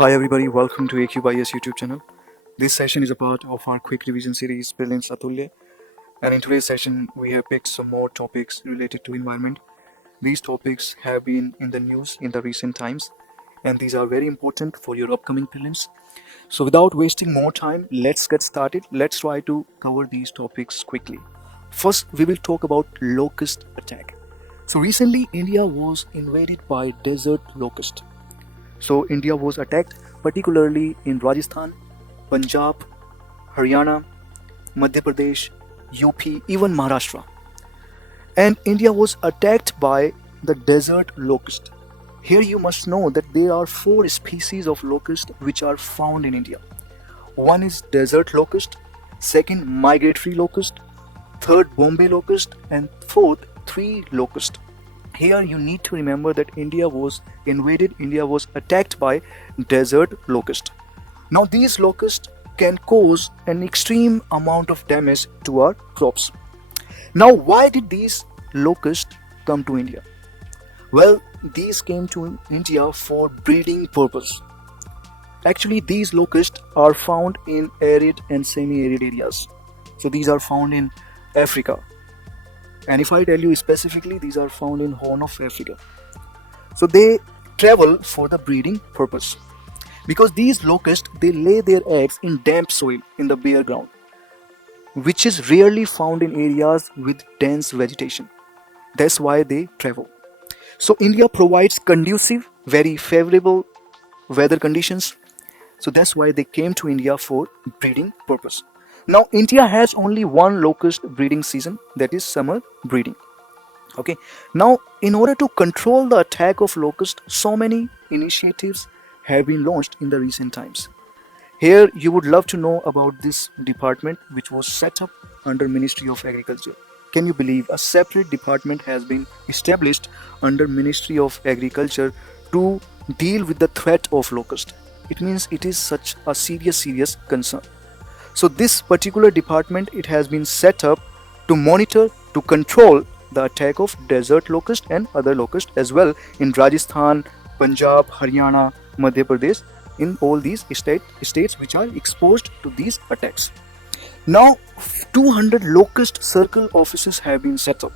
Hi everybody, welcome to AQ by Yes YouTube channel. This session is a part of our quick revision series Prelims Atulya, and in today's session we have picked some more topics related to environment. These topics have been in the news in the recent times, and these are very important for your upcoming prelims. So without wasting more time, let's get started. Let's try to cover these topics quickly. First, we will talk about locust attack. So recently India was invaded by desert locust. So India was attacked particularly in Rajasthan, Punjab, Haryana, Madhya Pradesh, UP, even Maharashtra. And India was attacked by the desert locust. Here you must know that there are four species of locust which are found in India. One is desert locust, second migratory locust, third Bombay locust, and fourth tree locust. Here you need to remember that India was invaded, India was attacked by desert locust. Now these locusts can cause an extreme amount of damage to our crops. Now why did these locusts come to India? Well, these came to India for breeding purpose. Actually, these locusts are found in arid and semi-arid areas. So these are found in Africa. And if I tell you specifically, these are found in Horn of Africa. So they travel for the breeding purpose. Because these locusts, they lay their eggs in damp soil in the bare ground, which is rarely found in areas with dense vegetation. That's why they travel. So India provides conducive, very favorable weather conditions. So that's why they came to India for breeding purpose. Now India has only one locust breeding season, that is summer breeding. Okay. Now in order to control the attack of locust, so many initiatives have been launched in the recent times. Here you would love to know about this department which was set up under Ministry of Agriculture. Can you believe a separate department has been established under Ministry of Agriculture to deal with the threat of locust? It means it is such a serious concern. So this particular department, it has been set up to monitor, to control the attack of desert locust and other locusts as well in Rajasthan, Punjab, Haryana, Madhya Pradesh, in all these states which are exposed to these attacks. Now 200 locust circle offices have been set up.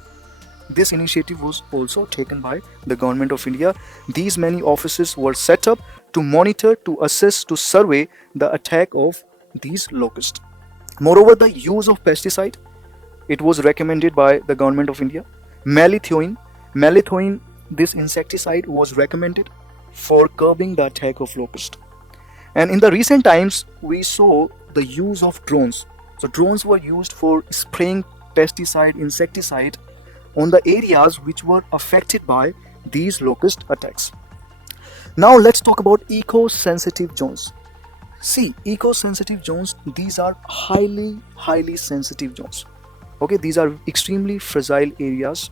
This initiative was also taken by the government of India. These many offices were set up to monitor, to assess, to survey the attack of these locusts. Moreover, the use of pesticide, it was recommended by the government of India. Malathion, this insecticide was recommended for curbing the attack of locust. And in the recent times, we saw the use of drones. So drones were used for spraying pesticide, insecticide on the areas which were affected by these locust attacks. Now let's talk about eco-sensitive zones. See, eco-sensitive zones, these are highly sensitive zones. Okay, these are extremely fragile areas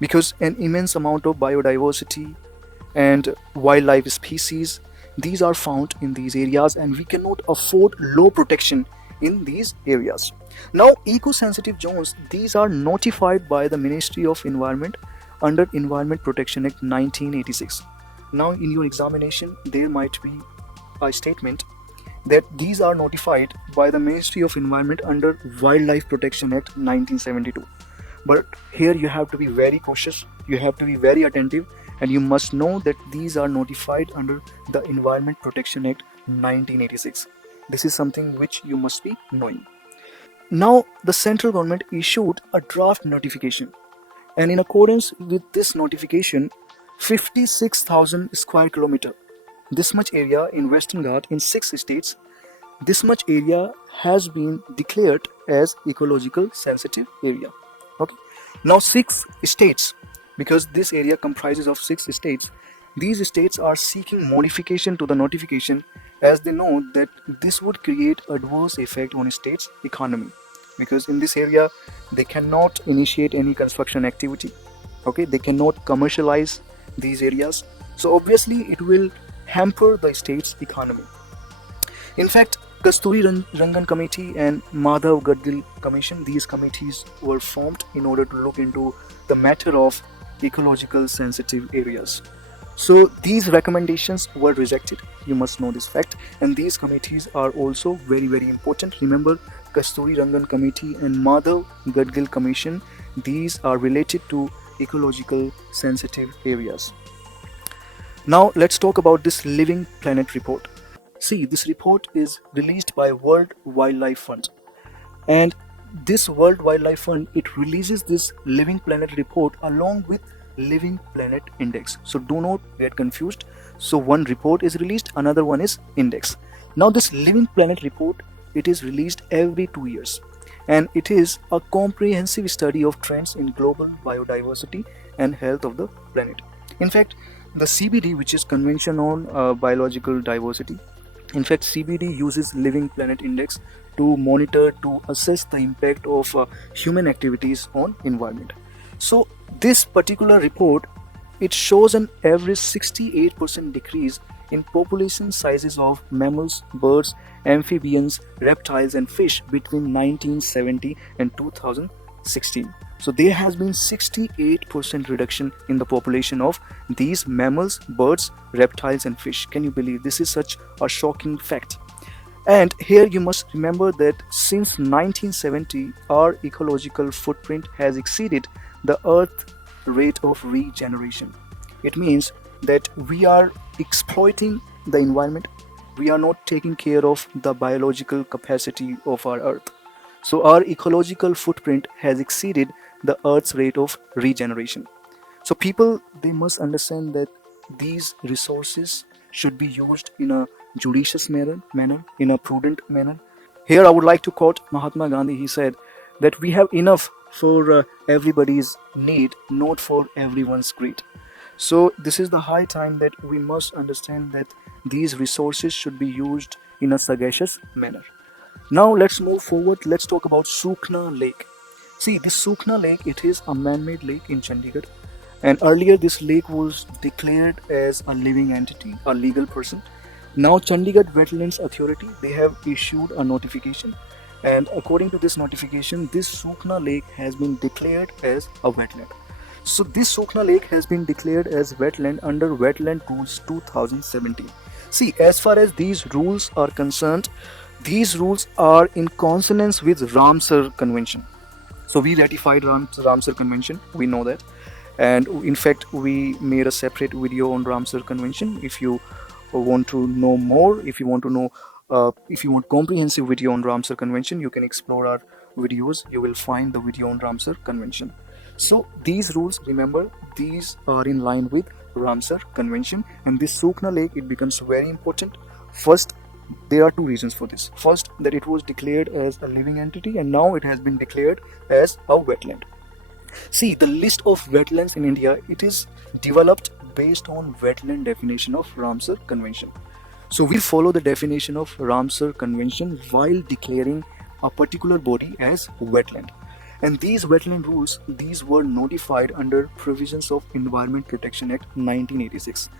because an immense amount of biodiversity and wildlife species, these are found in these areas, and we cannot afford low protection in these areas. Now eco-sensitive zones, these are notified by the Ministry of Environment under Environment Protection Act 1986. Now in your examination there might be a statement that these are notified by the Ministry of Environment under Wildlife Protection Act 1972. But here you have to be very cautious, you have to be very attentive, and you must know that these are notified under the Environment Protection Act 1986. This is something which you must be knowing. Now the central government issued a draft notification, and in accordance with this notification, 56,000 square kilometer, this much area in Western Ghat in 6 states, this much area has been declared as ecological sensitive area. Okay. Now 6 states, because this area comprises of 6 states, these states are seeking modification to the notification as they know that this would create adverse effect on state's economy, because in this area they cannot initiate any construction activity. Okay, they cannot commercialize these areas, so obviously it will hamper the state's economy. In fact, Kasturi Rangan Committee and Madhav Gadgil Commission, these committees were formed in order to look into the matter of ecological sensitive areas. So these recommendations were rejected. You must know this fact. And these committees are also very, very important. Remember, Kasturi Rangan Committee and Madhav Gadgil Commission, these are related to ecological sensitive areas. Now let's talk about this Living Planet report. See, this report is released by World Wildlife Fund. And this World Wildlife Fund, it releases this Living Planet report along with Living Planet Index. So do not get confused. So one report is released, another one is index. Now this Living Planet report, it is released every 2 years. And it is a comprehensive study of trends in global biodiversity and health of the planet. In fact, the CBD, which is Convention on Biological Diversity, in fact, CBD uses Living Planet Index to monitor, to assess the impact of human activities on environment. So this particular report, it shows an average 68% decrease in population sizes of mammals, birds, amphibians, reptiles and fish between 1970 and 2016. So there has been 68% reduction in the population of these mammals, birds, reptiles and fish. Can you believe this is such a shocking fact? And here you must remember that since 1970, our ecological footprint has exceeded the Earth rate of regeneration. It means that we are exploiting the environment. We are not taking care of the biological capacity of our Earth. So our ecological footprint has exceeded the Earth's rate of regeneration. So people, they must understand that these resources should be used in a judicious manner, in a prudent manner. Here I would like to quote Mahatma Gandhi. He said that we have enough for everybody's need, not for everyone's greed. So this is the high time that we must understand that these resources should be used in a sagacious manner. Now let's move forward. Let's talk about Sukna Lake. See, this Sukna Lake, it is a man-made lake in Chandigarh. And earlier this lake was declared as a living entity, a legal person. Now Chandigarh Wetlands Authority, they have issued a notification. And according to this notification, this Sukna Lake has been declared as a wetland. So this Sukna Lake has been declared as wetland under Wetland Rules 2017. See, as far as these rules are concerned, these rules are in consonance with Ramsar Convention. So we ratified Ramsar Convention, we know that. And in fact, we made a separate video on Ramsar Convention. If you want to know more, if you want comprehensive video on Ramsar Convention, you can explore our videos. You will find the video on Ramsar Convention. So these rules, remember, these are in line with Ramsar Convention. And this Sukna Lake, it becomes very important. First, there are two reasons for this. First, that it was declared as a living entity and now it has been declared as a wetland. See, the list of wetlands in India, it is developed based on wetland definition of Ramsar Convention. So we follow the definition of Ramsar Convention while declaring a particular body as wetland. And these wetland rules, these were notified under provisions of Environment Protection Act 1986.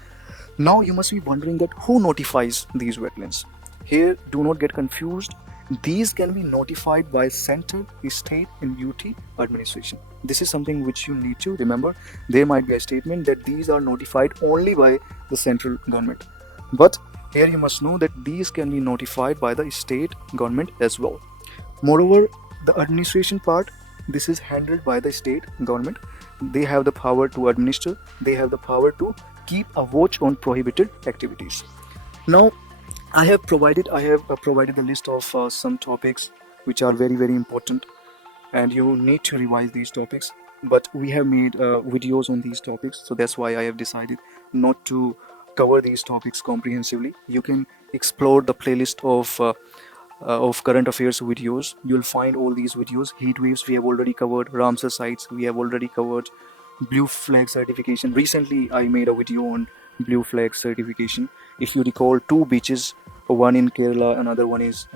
Now you must be wondering that who notifies these wetlands? Here, do not get confused. These can be notified by central, state and UT administration. This is something which you need to remember. There might be a statement that these are notified only by the central government. But here you must know that these can be notified by the state government as well. Moreover, the administration part, this is handled by the state government. They have the power to administer. They have the power to keep a watch on prohibited activities. Now, I have provided a list of some topics which are very, very important, and you need to revise these topics. But we have made videos on these topics, so that's why I have decided not to cover these topics comprehensively. You can explore the playlist of current affairs videos. You'll find all these videos. Heat waves we have already covered. Ramsar sites we have already covered. Blue flag certification. Recently, I made a video on blue flag certification. If you recall, two beaches, one in Kerala, another one is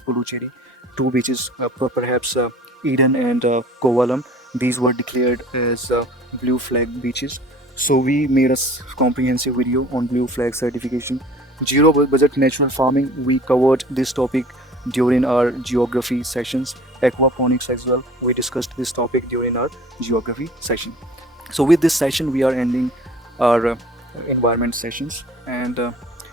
Puducherry. Two beaches, perhaps Eden and Kovalam. These were declared as blue flag beaches. So we made a comprehensive video on blue flag certification. Zero budget natural farming, we covered this topic during our geography sessions. Aquaponics as well, we discussed this topic during our geography session. So with this session, we are ending our environment sessions. And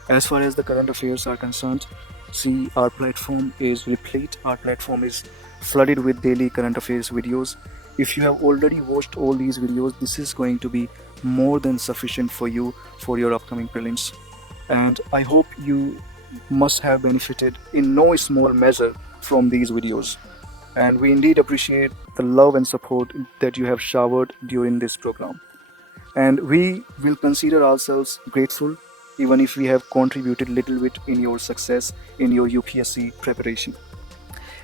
as far as the current affairs are concerned, see, our platform is replete. Our platform is flooded with daily current affairs videos. If you have already watched all these videos, this is going to be more than sufficient for you for your upcoming prelims. And I hope you must have benefited in no small measure from these videos. And we indeed appreciate the love and support that you have showered during this program. And we will consider ourselves grateful even if we have contributed little bit in your success in your UPSC preparation.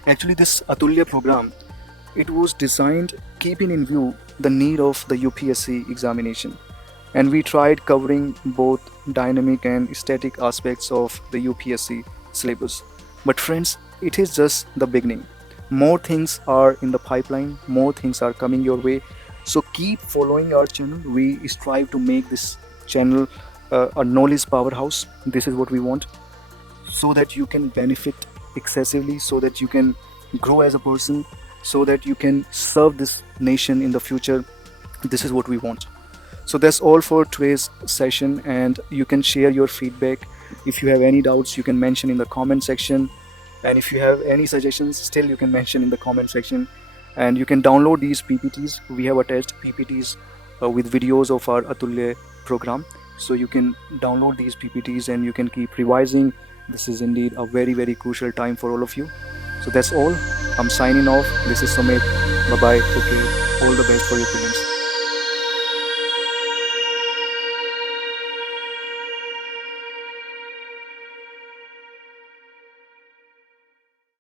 Actually, this Atulya program, it was designed keeping in view the need of the UPSC examination, and we tried covering both dynamic and static aspects of the UPSC syllabus. But friends, it is just the beginning. More things are in the pipeline, more things are coming your way. So keep following our channel. We strive to make this channel a knowledge powerhouse. This is what we want, so that you can benefit excessively, so that you can grow as a person, so that you can serve this nation in the future. This is what we want. So that's all for today's session, and you can share your feedback. If you have any doubts, you can mention in the comment section, and if you have any suggestions, still you can mention in the comment section. And you can download these PPTs. We have attached PPTs with videos of our Atulya program, so you can download these PPTs and you can keep revising. This is indeed a very, very crucial time for all of you. So that's all. I'm signing off. This is Sumit. Bye bye. Take care. All the best for your prelims.